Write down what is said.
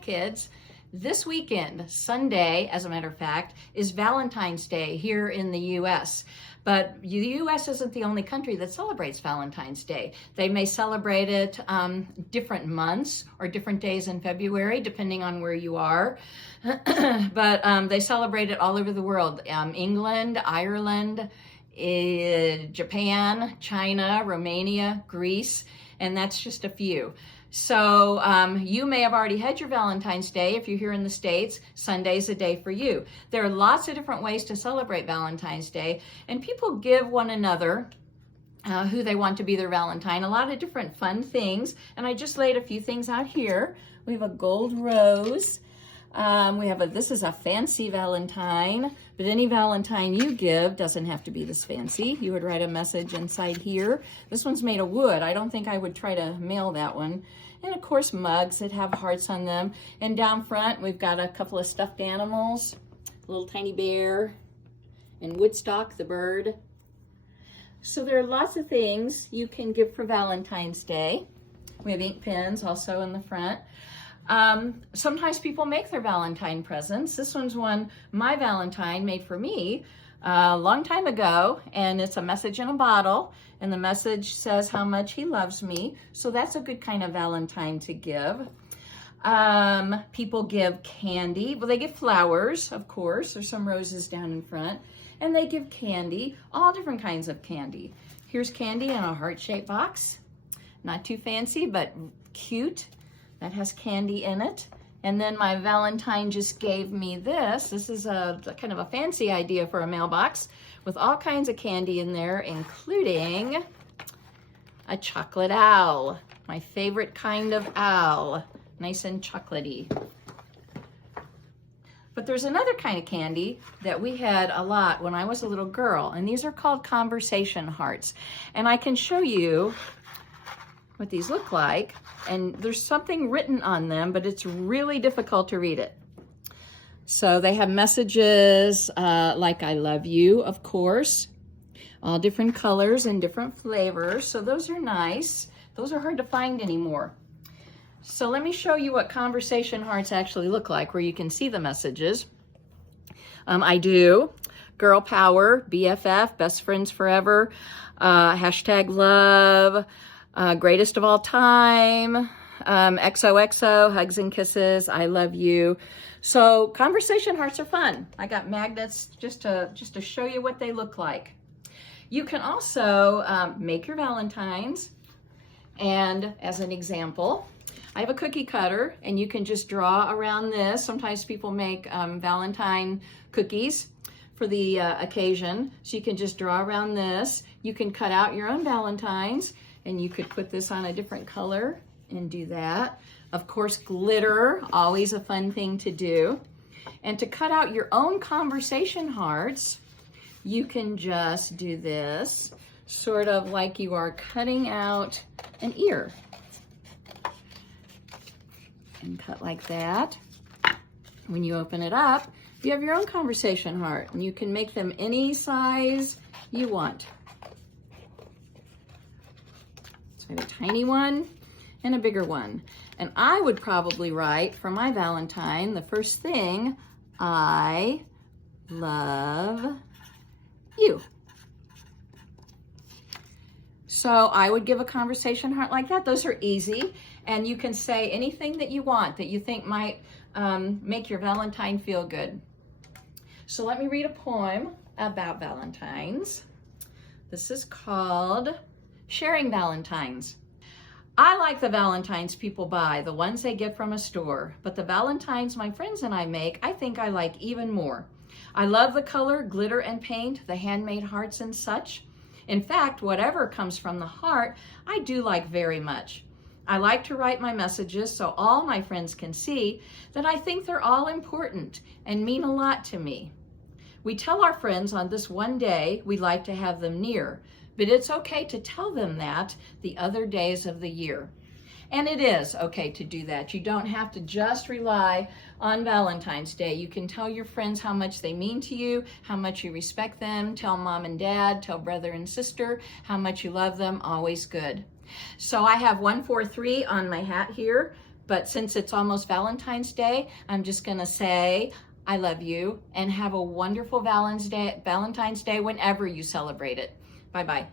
kids, this weekend, Sunday, as a matter of fact, is Valentine's Day here in the U.S. But the U.S. isn't the only country that celebrates Valentine's Day. They may celebrate it different months or different days in February, depending on where you are. But they celebrate it all over the world. England, Ireland, Japan, China, Romania, Greece, and that's just a few. So you may have already had your Valentine's Day. If you're here in the States, Sunday's a day for you. There are lots of different ways to celebrate Valentine's Day, and people give one another who they want to be their Valentine a lot of different fun things, and I just laid a few things out here. We have a gold rose. This is a fancy Valentine, but any Valentine you give doesn't have to be this fancy. You would write a message inside here. This one's made of wood. I don't think I would try to mail that one. And of course, mugs that have hearts on them. And down front, we've got a couple of stuffed animals, a little tiny bear, and Woodstock, the bird. So there are lots of things you can give for Valentine's Day. We have ink pens also in the front. Sometimes people make their Valentine presents. This one's one my Valentine made for me a long time ago, and it's a message in a bottle, and the message says how much he loves me. So that's a good kind of Valentine to give. People give candy. Well, they give flowers, of course. There's some roses down in front. And they give candy, all different kinds of candy. Here's candy in a heart-shaped box. Not too fancy, but cute. That has candy in it. And then my Valentine just gave me this. This is a kind of a fancy idea for a mailbox with all kinds of candy in there, including a chocolate owl. My favorite kind of owl. Nice and chocolatey. But there's another kind of candy that we had a lot when I was a little girl, and these are called conversation hearts. And I can show you what these look like, and there's something written on them, but it's really difficult to read it. So they have messages like I love you, of course, all different colors and different flavors. So those are nice. Those are hard to find anymore. So let me show you what conversation hearts actually look like, where you can see the messages. I do. Girl power, BFF, best friends forever, hashtag love, greatest of all time, XOXO, hugs and kisses, I love you. So conversation hearts are fun. I got magnets just to show you what they look like. You can also make your Valentines, and as an example, I have a cookie cutter, and you can just draw around this. Sometimes people make Valentine cookies for the occasion, so you can just draw around this. You can cut out your own Valentines, and you could put this on a different color and do that. Of course, glitter, always a fun thing to do. And to cut out your own conversation hearts, you can just do this, sort of like you are cutting out an ear. And cut like that. When you open it up, you have your own conversation heart, and you can make them any size you want. So I have a tiny one and a bigger one. And I would probably write for my Valentine, the first thing, I love you. So I would give a conversation heart like that. Those are easy. And you can say anything that you want that you think might make your Valentine feel good. So let me read a poem about Valentines. This is called Sharing Valentines. I like the Valentines people buy, the ones they get from a store, but the Valentines my friends and I make, I think I like even more. I love the color, glitter, and paint, the handmade hearts and such. In fact, whatever comes from the heart, I do like very much. I like to write my messages so all my friends can see that I think they're all important and mean a lot to me. We tell our friends on this one day we'd like to have them near, but it's okay to tell them that the other days of the year. And it is okay to do that. You don't have to just rely on Valentine's Day. You can tell your friends how much they mean to you, how much you respect them, tell mom and dad, tell brother and sister how much you love them, always good. So I have 143 on my hat here. But since it's almost Valentine's Day, I'm just gonna say, I love you and have a wonderful Valentine's Day whenever you celebrate it. Bye-bye.